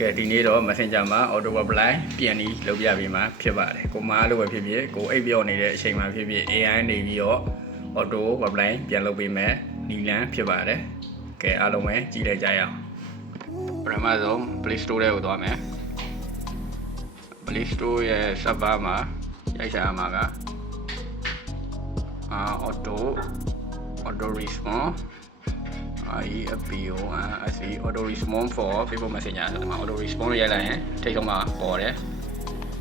ကဲဒီနေ့တော့ Messenger မှာ auto reply ပြန်ပြီးလုပ်ပြပေးမှာဖြစ်ပါတယ်ကိုမားလို့ပဲဖြစ်ဖြစ်ကိုအိပ်ပြောနေတဲ့အချိန်မှာဖြစ်ဖြစ် AI နေပြီးတော့ auto reply ပြန်လုပ်ပေးမယ်နီလန်ဖြစ်ပါတယ်ကဲအားလုံးပဲကြည့်လိုက်ကြရအောင်ပထမဆုံး Play Store ထဲကိုသွားမယ် Play Store ရဲ့ server မှာရိုက်ရှာရမှာကauto response auto response for Facebook Messenger ဆိုတော့ auto response ရိုက်လိုက်ရင်ထိတ်ဆုံးမှာပေါ်တယ်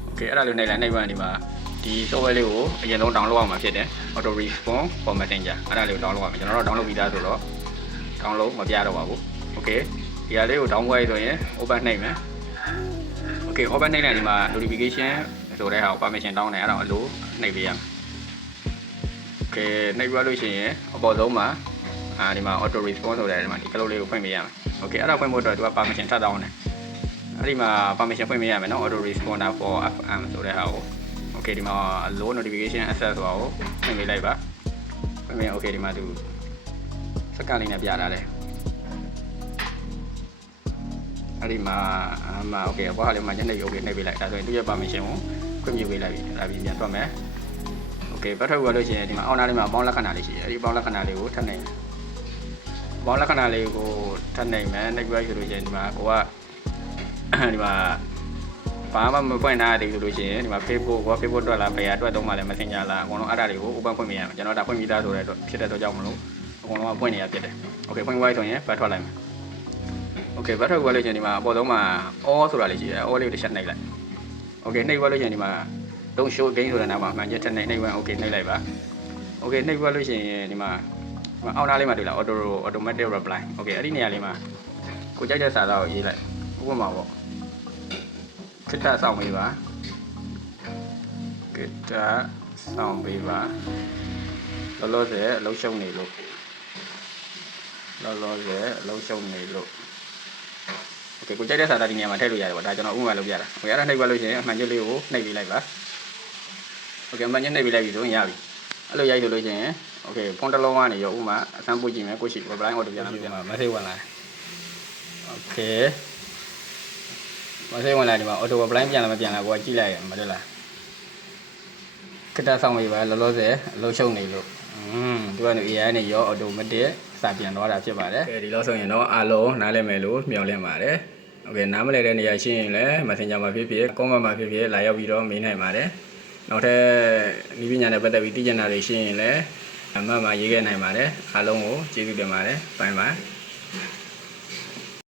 okay အဲ့ဒါလေးနိုင်ပါဒီမှာဒီ software လေးကိုအရင်ဆုံး download အောင်မှာဖြစ်တယ် auto response for Messenger အဲ့ဒါလေးကို download အောင်မှာကျွန်တော်တို့ download ပြီးသားဆိုတော့ download မပြတော့ပါဘူး okay ဒီဟာလေးကို download ဆိုရင် open နှိပ်မယ် okay open နှိပ်လိုက်ဒီမှာ notification ဆိုတဲ့ဟာကို permission တောင်းတယ်အဲ့ဒါကိုအလိုနှိပ်ပေးရမယ် okay နှိပ်ပြလို့ရှိရင်အပေါ်ဆုံးမှာဒီမှာ auto response ဆိုတဲ့ဒီမှာဒီကလုတ်လေးကိုဖွင့်ပေးရမယ် okay အဲ့ဒါဖွင့်ဖို့အတွက်သူက permission ထပ်တောင်းတယ်အဲ့ဒီမှာ permission ဖွင့်ပေးရမယ်နော် auto responder for FM ဆိုတဲ့ဟာကို okay ဒီမှာ low notification access ဆိုတာကိုဖွင့်ပေးလိုက်ပါဖွင့်ပေး okay ဒီမှာသူစက္ကန့်လေးနဲ့ပြထားတယ်အဲ့ဒီမှာokay ဘာလဲမှာညနေ okay နှိပ်ပေးလိုက်ဒါဆိုရင်သူရဲ့ permission ကိုခွင့်ပြုပေးလိုက်ပြီဒါပြီးပြန်ထွက်မယ် okay ဘတ်ထုတ်ရလို့ရှိရင်ဒီမှာအောင်းနားလေးမှာပေါင်းလက္ခဏာလေးရှိတယ်အဲ့ဒီပေါင်းလက္ခဏာလေးကိုထပ်နှိပ်ပေါင်းလက္ခဏာလေးကိုထပ်နှိပ်မယ်နှိပ်ပြဆိုလို့ရှိရင်ဒီမှာကိုကဒီမှာဘာမှမပွင့်ထားသေးဘူးလို့ရှိရင်ဒီမှာ Facebook က Facebook အတွက်လားဘယ်အတွက်သုံးမှလဲ Messenger လားအကုန်လုံးအဲ့ဒါတွေကို open ဖွင့်ပေးရမယ်ကျွန်တော်ဒါဖွင့်ပြီးသားဆိုတဲ့အတွက်ဖြစ်တဲ့အတွက်ကြောင့်မလို့အကုန်လုံးကပွင့်နေရဖြစ်တယ် okay ဖွင့်သွားဆိုရင်ဘတ်ထွက်လိုက်မယ် okay ဘတ်ထွက်သွားလို့ရှိရင်ဒီမှာအပေါ်ဆုံးမှာ all ဆိုတာလေးရှိတယ် all လေးကိုတစ်ချက်နှိပ်လိုက် okay နှိပ်သွားလို့ရှိရင်ဒီမှာ don't show again ဆိုတဲ့နားမှာမှန်ချက်ထက်နှိပ်ဝင် okay နှိပ်လိုက်ပါ okay နှိပ်သွားလို့ရှိရင်ဒီမှာအောက်နားလေးမှာတွေ့လား automatic reply okay အဲ့ဒီနေရာလေးမှာကိုကြိုက်တဲ့စာသားကိုရေးလိုက်ဥပမာပေါ့ခေတ္တဆောင်ပေးပါခေတ္တဆောင်ပေးပါလောလောဆယ်အလုံးရှုံနေလို့okay ကိုကြိုက်တဲ့စာသားဒီနေရာမှာထည့်လို့ရတယ်ပေါ့ဒါကျွန်တော်ဥပမာလုပ်ပြတာ okay အဲ့ဒါနှိပ်သွားလို့ရှိရင်အမှန်ချက်လေးကိုနှိပ်ပေးလိုက်ပါ okay အမှန်ချက်နှိပ်ပေးလိုက်ပြီဆိုရင်ရပြီအဲ့လိုရိုက်ဆိုလို့ရှိရင် okay ဖုန်းတစ်လုံးကနေရောဥပမာအဆန်းပို့ကြည့်မယ်ကိုရှိ reply auto ပြန်လာပြီ message ဝင်လာ okay message ဝင်လာဒီမှာ auto reply ပြန်လာမပြန်လာကိုကြည့်လိုက်ရမဟုတ်လားခက်တာဆောင်ပေးပါလောလောဆယ်အလုံးရှုံနေလို့သူက AI နဲ့ရော automatic စာပြန်သွားတာဖြစ်ပါတယ်ဒီလောက်ဆိုရင်တော့အားလုံးနားလည်မယ်လို့မျှော်လင့်ပါတယ် okay နားမလည်တဲ့နေရာရှိရင်လည်း Messenger မှာဖြစ်ဖြစ် comment မှာဖြစ်ဖြစ်လာရောက်ပြီးတော့မေးနိုင်ပါတယ်နောက်ထပ်ဤပညာနဲ့ပတ်သက်ပြီးသိချင်တာတွေရှိရင်လည်းအမှတ်မှာရေးခဲ့နိုင်ပါတယ်အားလုံးကိုကျေးဇူးတင်ပါတယ်ဘိုင်ဘိုင်